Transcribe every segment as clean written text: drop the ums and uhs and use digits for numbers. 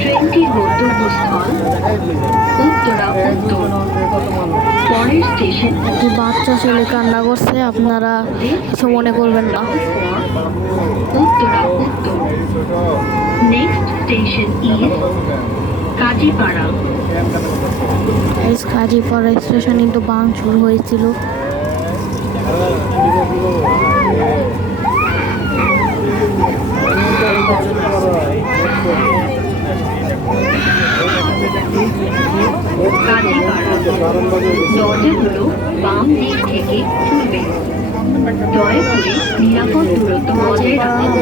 ট্রেনটির গন্তব্যস্থল উত্তরা উত্তর। পরের স্টেশন একটি বাচ্চা ছেলে কান্না করছে, আপনারা কিছু মনে করবেন না। উত্তরা উত্তর। Next station is Kazipara. Kazipara station কিন্তু ভাঙচুর হয়েছিল। কাজীপাড়া দরজাগুলো বাম দিক থেকে খুলবে। দয়া করে নিরাপদ দূরত্ব বজায় রাখুন।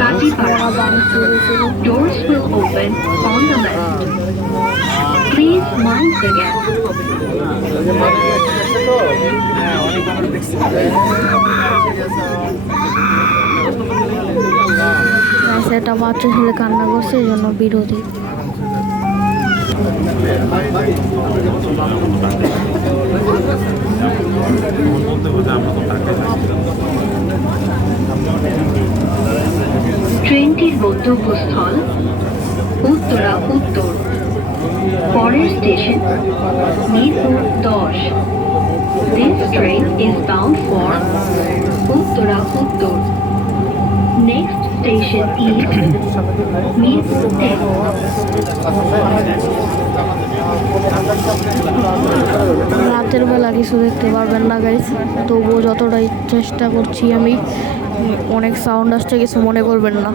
Kazipara doors will open on the left. Please mind the gap. সেটা বাচ্চা ছেলে কান্না করছে, এই জন্য বিরোধী। ট্রেনটির গন্তব্যস্থল উত্তরা উত্তর। পরের station Mirpur 10। This train is bound for Uttara উত্তর। Next station is Mirpur 10। রাতের বেলা কিছু দেখতে পারবেন না গাইস, তবুও যতটাই চেষ্টা করছি আমি। অনেক সাউন্ড আসছে, কিছু মনে করবেন না।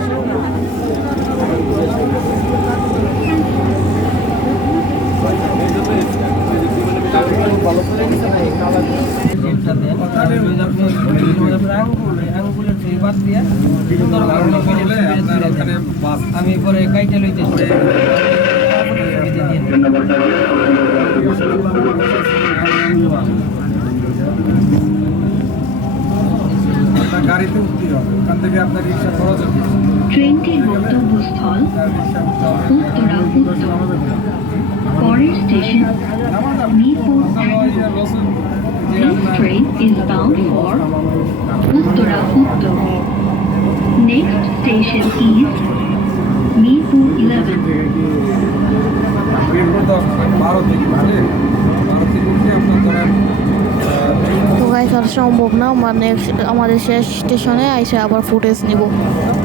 আমি পরে কাইটা লইতে গাড়িতে উঠতে হবে, ওখান থেকে আপনার রিক্সা খরচ হবে। ট্রেনটির গন্তব্যস্থল উত্তরা উত্তর। পরের station Mirpur 11। This train is bound for Uttara উত্তর। Next station is Mirpur 11। Mirpur 10 12 থেকে উঠে আপনার ধরেন তো গাইস আর সম্ভব না, মানে আমাদের শেষ স্টেশনে আইসে আবার ফুটেজ নিব।